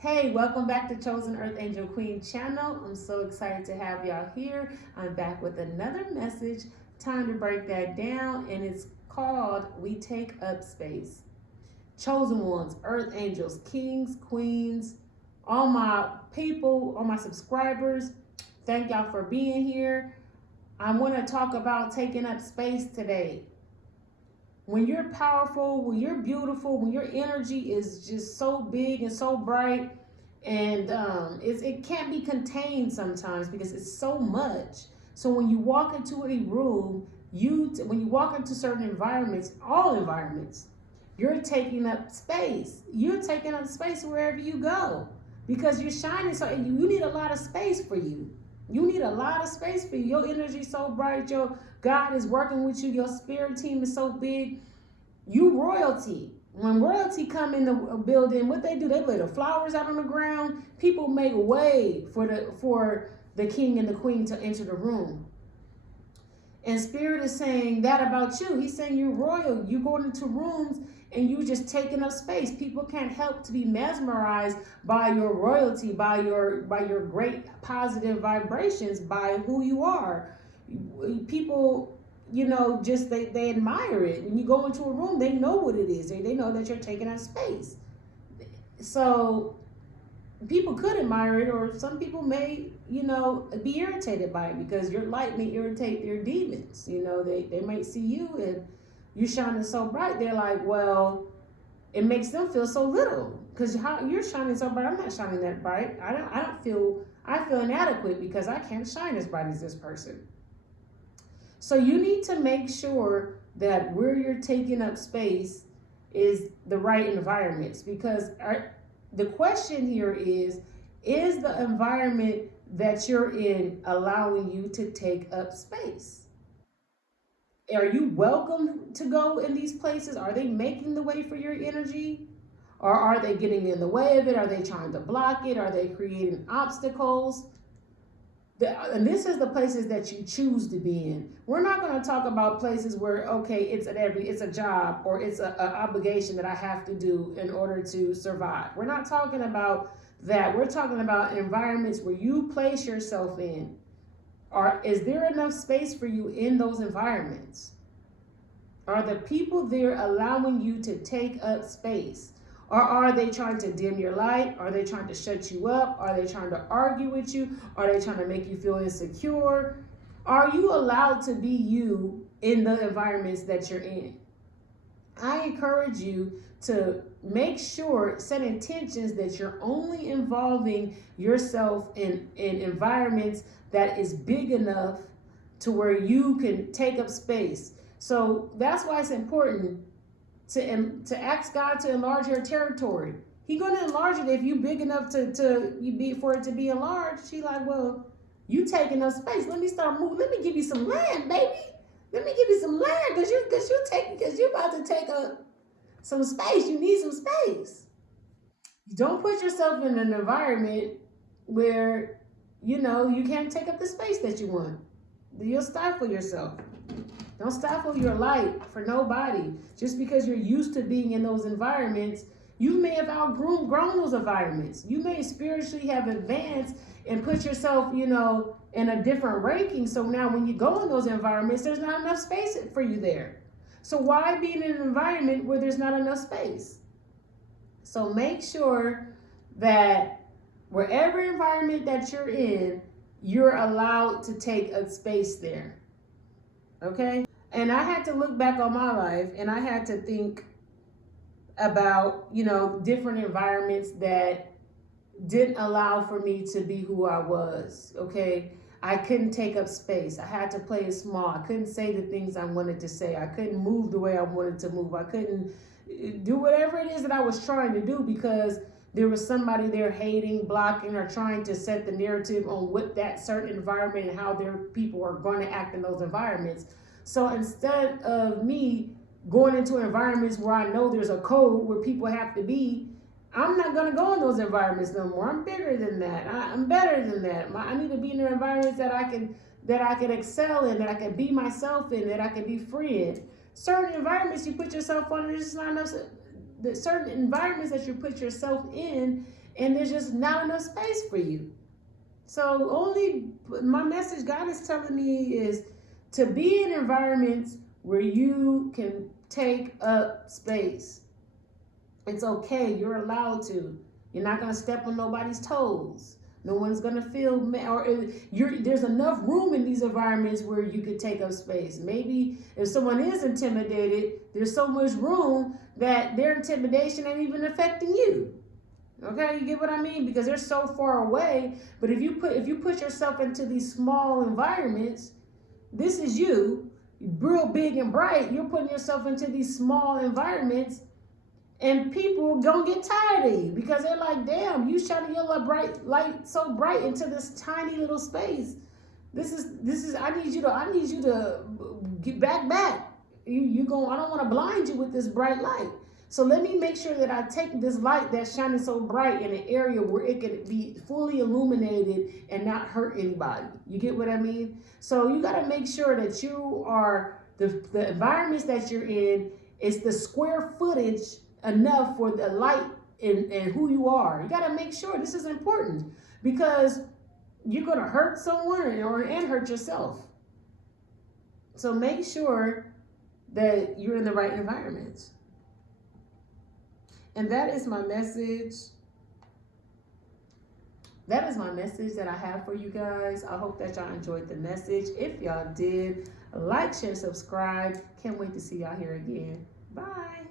Hey, welcome back to Chosen Earth Angel Queen channel. I'm so excited to have y'all here. I'm back with another message. Time to break that down, and it's called We Take Up Space. Chosen ones, earth angels, kings, queens, all my people, all my subscribers, thank y'all for being here. I want to talk about taking up space today. When you're powerful, when you're beautiful, when your energy is just so big and so bright, and it can't be contained sometimes because it's so much. So when you walk into a room, when you walk into certain environments, all environments, you're taking up space. You're taking up space wherever you go because you're shining. So you need a lot of space for you. You need a lot of space for you. Your energy is so bright. Your God is working with you. Your spirit team is so big. You royalty. When royalty come in the building, what they do, they lay the flowers out on the ground. People make way for the king and the queen to enter the room. And Spirit is saying that about you. He's saying you're royal. You going into rooms and you just taking up space. People can't help to be mesmerized by your royalty, by your great positive vibrations, by who you are. People, just they admire it. When you go into a room, they know what it is. They know that you're taking up space. So people could admire it, or some people may, be irritated by it because your light may irritate their demons. They might see you and you shining so bright. They're like, well, it makes them feel so little because how you're shining so bright. I'm not shining that bright. I feel inadequate because I can't shine as bright as this person. So you need to make sure that where you're taking up space is the right environments, because the question here is the environment that you're in allowing you to take up space? Are you welcome to go in these places? Are they making the way for your energy? Or are they getting in the way of it? Are they trying to block it? Are they creating obstacles? And this is the places that you choose to be in. We're not going to talk about places where, okay, it's a job or it's an obligation that I have to do in order to survive. We're not talking about that. We're talking about environments where you place yourself in. Or is there enough space for you in those environments? Are the people there allowing you to take up space? Or are they trying to dim your light? Are they trying to shut you up? Are they trying to argue with you? Are they trying to make you feel insecure? Are you allowed to be you in the environments that you're in? I encourage you to make sure, set intentions that you're only involving yourself in environments that is big enough to where you can take up space. So that's why it's important to ask God to enlarge your territory. He's gonna enlarge it if you big enough for it to be enlarged. She like, well, you taking up space. Let me start moving. Let me give you some land, baby. Let me give you some land because you about to take up some space. You need some space. Don't put yourself in an environment where you can't take up the space that you want. You'll stifle yourself. Don't stifle your light for nobody. Just because you're used to being in those environments, you may have outgrown those environments. You may spiritually have advanced and put yourself, in a different ranking. So now when you go in those environments, there's not enough space for you there. So why be in an environment where there's not enough space? So make sure that wherever environment that you're in, you're allowed to take a space there. Okay? And I had to look back on my life and I had to think about, different environments that didn't allow for me to be who I was. Okay? I couldn't take up space. I had to play it small. I couldn't say the things I wanted to say. I couldn't move the way I wanted to move. I couldn't do whatever it is that I was trying to do because there was somebody there hating, blocking, or trying to set the narrative on what that certain environment and how their people are going to act in those environments. So instead of me going into environments where I know there's a code where people have to be, I'm not going to go in those environments no more. I'm bigger than that. I'm better than that. I need to be in the environments that I can excel in, that I can be myself in, that I can be free in. Certain environments you put yourself under, there's just not enough. The certain environments that you put yourself in and there's just not enough space for you. So only my message God is telling me is to be in environments where you can take up space. It's okay. You're allowed to. You're not going to step on nobody's toes. No one's going to feel, there's enough room in these environments where you can take up space. Maybe if someone is intimidated, there's so much room that their intimidation ain't even affecting you. Okay, you get what I mean? Because they're so far away. But if you put yourself into these small environments, this is you, real big and bright. You're putting yourself into these small environments, and people gonna get tired of you because they're like, damn, you shining your light so bright into this tiny little space. This is I need you to get back. I don't want to blind you with this bright light. So let me make sure that I take this light that's shining so bright in an area where it could be fully illuminated and not hurt anybody. You get what I mean? So you got to make sure that you are, the environments that you're in, is the square footage enough for the light and who you are. You got to make sure this is important because you're going to hurt someone and hurt yourself. So make sure that you're in the right environments. And that is my message. That is my message that I have for you guys. I hope that y'all enjoyed the message. If y'all did, like, share, subscribe. Can't wait to see y'all here again. Bye.